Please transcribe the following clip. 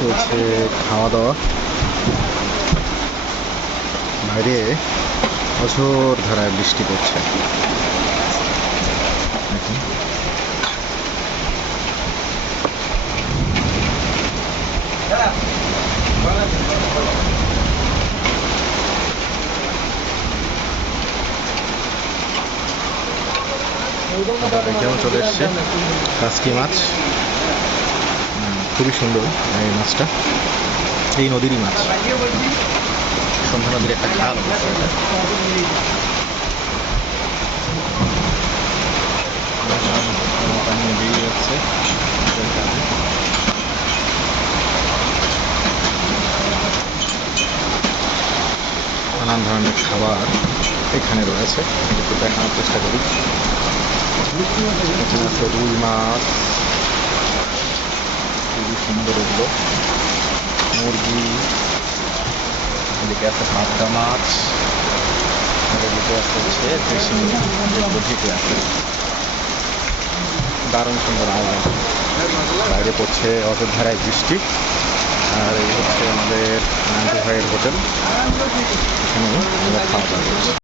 চলছে খাওয়া দাওয়া। বাইরে অঝোর ধারায় বৃষ্টি পড়ছে। কেমন চলে এসছে। কাসকি মাছ। খুবই সুন্দর, এই মাছটা। এই নদীরই মাছ। সন্ধ্যা নদীর একটা খাল নানান ধরনের খাবার এখানে রয়েছে। দেখানোর চেষ্টা করি। এখানে আছে রুই মাছ। সুন্দর এগুলো মুরগি এদিকে আছে পাবদা মাছ এদিকে আছে হচ্ছে দেশি মুরগি ঢেকে আছে দারুণ সুন্দর আওয়াজ বাইরে পড়ছে অযোধ্যায় বৃষ্টি আর এই হচ্ছে আমাদের ভাইয়ের হোটেল এখানে আমরা খাওয়া দাওয়া করছি